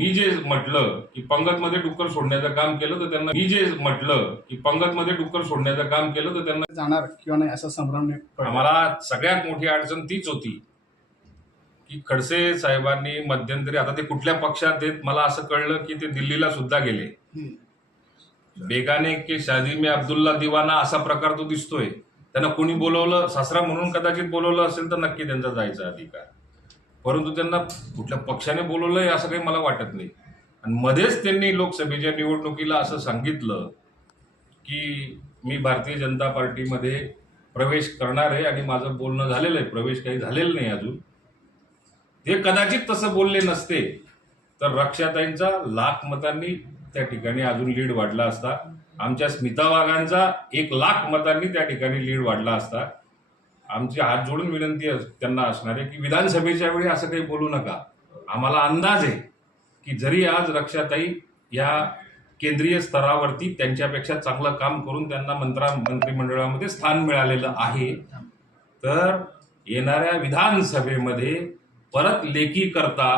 मी जे म्हटलं की पंगतमध्ये डुक्कर सोडण्याचं काम केलं तर त्यांना जाणार किंवा नाही असा संभ्रम आम्हाला सगळ्यात मोठी अडचण तीच होती की खडसे साहेबांनी मध्यंतरी, आता ते कुठल्या पक्षात आहेत मला असं कळलं की ते दिल्लीला सुद्धा गेले. बेगाने के शादी में अब्दुल्ला दिवाना असा प्रकार तो दिसतोय. त्यांना कोणी बोलवलं, सासरा म्हणून कदाचित बोलवलं असेल तर नक्की त्यांचा जायचा अधिकार, परंतु त्यांना कुठल्या पक्षाने बोलवलंय असं काही मला वाटत नाही. आणि मध्येच त्यांनी लोकसभेच्या निवडणुकीला असं सांगितलं की मी भारतीय जनता पार्टीमध्ये प्रवेश करणार आहे आणि माझं बोलणं झालेलं आहे, प्रवेश काही झालेलं नाही अजून. ते कदाचित तसं बोलले नसते तर रक्षाताईंचा 1,00,000 मतांनी त्या ठिकाणी अजून लीड वाढला असता. आमच्या स्मिता वाघांचा 1,00,000 मतांनी त्या ठिकाणी लीड वाढला असता. आमची हात जोडून विनंती त्यांना असणार आहे की विधानसभेच्या वेळी असं काही बोलू नका. आम्हाला अंदाज आहे की जरी आज रक्षाताई या केंद्रीय स्तरावरती त्यांच्यापेक्षा चांगलं काम करून त्यांना मंत्रिमंडळामध्ये स्थान मिळालेलं आहे, तर येणाऱ्या विधानसभेमध्ये परत लेखी करता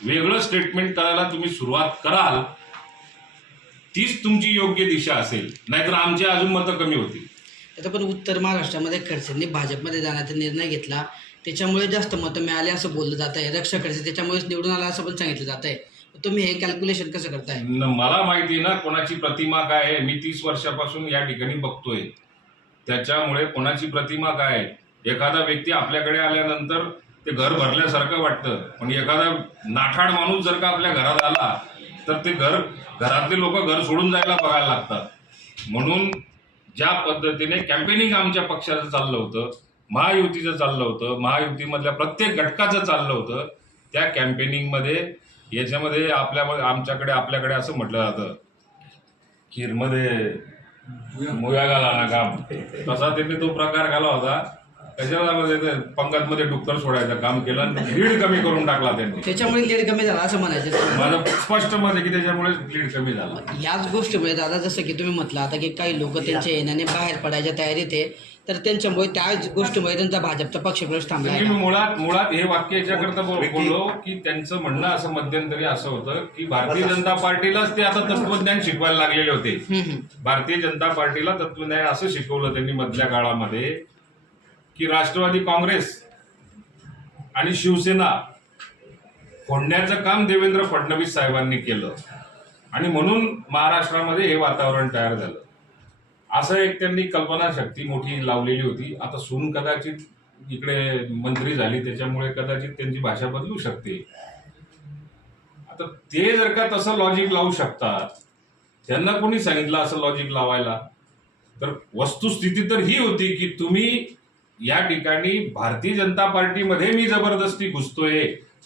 वेगळं स्टेटमेंट करायला तुम्ही सुरुवात कराल, तीच तुमची योग्य दिशा असेल. नाहीतर आमची अजून मतं कमी होतील. आता पण उत्तर महाराष्ट्रामध्ये खडसेंनी भाजपमध्ये जाण्याचा निर्णय घेतला, त्याच्यामुळे जास्त मतं मिळाले असं बोललं जात आहे. रक्षा खडसे त्याच्यामुळेच निवडून आला असं पण सांगितलं जात आहे. तुम्ही हे कॅल्क्युलेशन कसं करताय? मला माहिती ना कोणाची प्रतिमा काय आहे. मी 30 वर्षापासून या ठिकाणी बघतोय, त्याच्यामुळे कोणाची प्रतिमा काय आहे. एखादा व्यक्ती आपल्याकडे आल्यानंतर ते घर भरल्यासारखं वाटतं, पण एखादा नाठाड माणूस जर का आपल्या घरात आला तर ते घरातले लोक घर सोडून जायला बघायला लागतात. म्हणून ज्या पद्धतीने कॅम्पेनिंग आमच्या पक्षाचं चाललं होतं, महायुतीचं चाललं होतं, महायुतीमधल्या प्रत्येक घटकाचं चाललं होतं, त्या कॅम्पेनिंगमध्ये याच्यामध्ये आपल्याकडे असं म्हटलं जातं खीरमध्ये मुया घाला ना काम, तसा त्यांनी तो प्रकार घाला होता. कशाला पंगतमध्ये डुक्कर सोडायचं काम केलं, लीड कमी करून टाकला त्यांनी. त्याच्यामुळे लीड कमी झाला असं म्हणायचं माझं स्पष्ट मत आहे की त्याच्यामुळे लीड कमी झाला. याच गोष्टीमुळे दादा, जसं की तुम्ही म्हटलं आता की काही लोक त्यांच्या येण्याने बाहेर पडायच्या तयारीत आहे, तर त्यांच्यामुळे त्याच गोष्टीमुळे त्यांचा भाजपचा पक्षप्रवेश थांबला. मी मुळात हे वाक्य याच्याकरता बोललो की त्यांचं म्हणणं असं मध्यंतरी असं होतं की भारतीय जनता पार्टीलाच ते आता तत्वज्ञान शिकवायला लागलेले होते. भारतीय जनता पार्टीला तत्वज्ञान असं शिकवलं त्यांनी मधल्या काळामध्ये की राष्ट्रवादी काँग्रेस आणि शिवसेना फोडण्याचं काम देवेंद्र फडणवीस साहेबांनी केलं आणि म्हणून महाराष्ट्रामध्ये हे वातावरण तयार झालं. असं एक त्यांनी कल्पनाशक्ती मोठी लावलेली होती. आता सून कदाचित इकडे मंत्री झाली, त्याच्यामुळे कदाचित त्यांची भाषा बदलू शकते. आता ते जर का तसं लॉजिक लावू शकतात, त्यांना कोणी सांगितलं असं लॉजिक लावायला? तर वस्तुस्थिती तर ही होती की तुम्ही या ठिकाणी भारतीय जनता पार्टीमध्ये मी जबरदस्ती घुसतोय,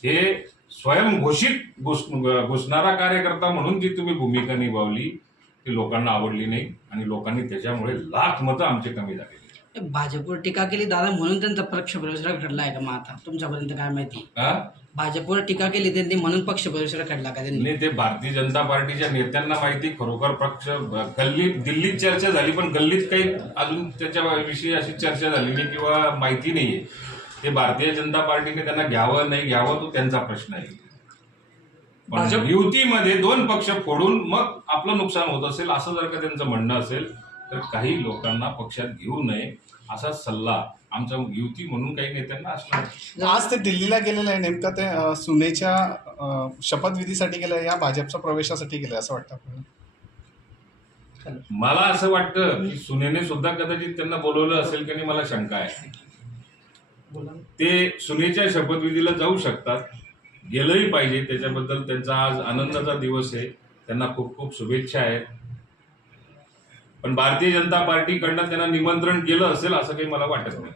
हे स्वयंघोषित घुसणारा कार्यकर्ता म्हणून जी तुम्ही भूमिका निभावली ती लोकांना आवडली नाही आणि लोकांनी त्याच्यामुळे 1,00,000 मतं आमचे कमी झालेली. भाजपवर टीका केली दादा म्हणून त्यांचा पक्षप्रवेश रखडला आहे का? मग आता तुमच्यापर्यंत काय माहिती? भाजपवर टीका केली त्यांनी म्हणून पक्षप्रवेश रखडला का त्यांनी? ते भारतीय जनता पार्टीच्या नेत्यांना माहिती. खरोखर पक्ष दिल्लीत चर्चा झाली, पण गल्लीत काही अजून त्याच्याविषयी अशी चर्चा झाली नाही किंवा माहिती नाहीये. ते भारतीय जनता पार्टीने त्यांना घ्यावं नाही घ्यावं तो त्यांचा प्रश्न आहे. पण युतीमध्ये 2 पक्ष फोडून मग आपलं नुकसान होत असेल असं जर का त्यांचं म्हणणं असेल तर काही लोकांना पक्षात घेऊ नये असा सल्ला आमच्या युती म्हणून काही नेत्यांना असणार. आज ते दिल्लीला गेलेलं आहे, नेमकं ते सुनेच्या शपथविधीसाठी गेलं या भाजपच्या प्रवेशासाठी गेलं असं वाटतं आपल्याला? मला असं वाटतं की सुनेने सुद्धा कदाचित त्यांना बोलवलं असेल की नाही, मला शंका आहे. ते सुनेच्या शपथविधीला जाऊ शकतात, गेलंही पाहिजे. त्याच्याबद्दल त्यांचा आज आनंदाचा दिवस आहे, त्यांना खूप खूप शुभेच्छा आहेत. पण भारतीय जनता पार्टीकडनं त्यांना निमंत्रण केलं असेल असं काही मला वाटत नाही.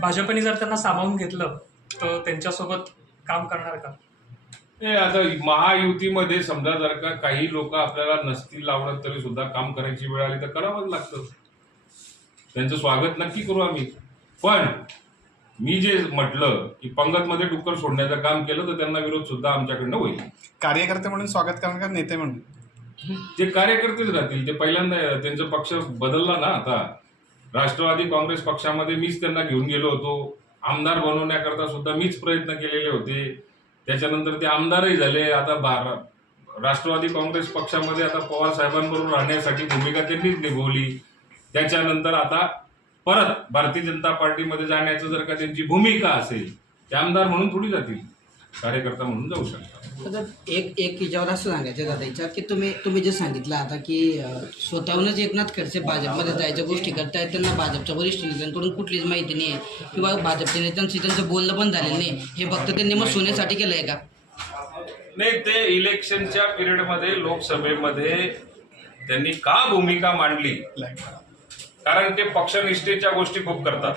भाजपने जर त्यांना सामावून घेतलं तर त्यांच्यासोबत काम करणार का? आता महायुतीमध्ये समजा जर का काही लोक आपल्याला नसतील आवडत तरी सुद्धा काम करायची वेळ आली तर करावंच लागतं. त्यांचं स्वागत नक्की करू आम्ही. पण मी जे म्हटलं की पंगतमध्ये डुक्कर सोडण्याचं काम केलं तर त्यांना विरोध सुद्धा आमच्याकडनं होईल. कार्यकर्ते म्हणून स्वागत करणार का नेते म्हणून? ते कार्यकर्तेच राहतील. ते पहिल्यांदा त्यांचा पक्ष बदलला ना. आता राष्ट्रवादी काँग्रेस पक्षामध्ये मीच त्यांना घेऊन गेलो होतो. आमदार बनवण्याकरता सुद्धा मीच प्रयत्न केलेले होते. त्याच्यानंतर ते आमदारही झाले. आता राष्ट्रवादी काँग्रेस पक्षामध्ये आता पवार साहेबांबरोबर राहण्यासाठी भूमिका त्यांनीच निभवली. त्याच्यानंतर आता परत भारतीय जनता पार्टीमध्ये जाण्याचं जर का त्यांची भूमिका असेल, ते आमदार म्हणून थोडी जातील, कार्यकर्ता म्हणून जाऊ शकतात. आता एक याच्यावर असं सांगायचं दादा की तुम्ही जे सांगितलं आता की स्वतःहूनच एकनाथ खडसे भाजपमध्ये जायच्या गोष्टी करतायत, त्यांना भाजपच्या वरिष्ठ नेत्यांकडून कुठलीच माहिती नाही आहे किंवा भाजपच्या नेत्यांशी त्यांचं बोलणं पण झालेलं नाही, हे फक्त त्यांनी मग सोन्यासाठी केलं आहे का? नाही, ते इलेक्शनच्या पिरियडमध्ये लोकसभेमध्ये त्यांनी का भूमिका मांडली, कारण ते पक्षनिष्ठेच्या गोष्टी खूप करतात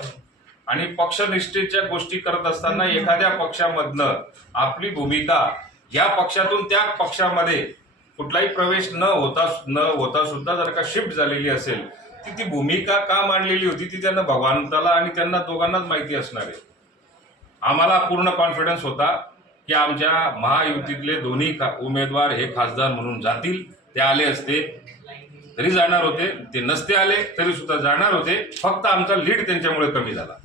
आणि पक्षनिष्ठेच्या गोष्टी करत असताना एखाद्या पक्षामधनं आपली भूमिका या पक्षातून त्या पक्षामध्ये कुठलाही प्रवेश न होता सुद्धा जर का शिफ्ट झालेली असेल, ती भूमिका का मांडलेली होती ती त्यांना भगवंताला आणि त्यांना दोघांनाच माहिती असणार आहे. आम्हाला पूर्ण कॉन्फिडन्स होता की आमच्या महायुतीतले दोन्ही उमेदवार हे खासदार म्हणून जातील. ते आले असते तरी जाणार होते, ते नसते आले तरी सुद्धा जाणार होते. फक्त आमचा लीड त्यांच्यामुळे कमी झाला.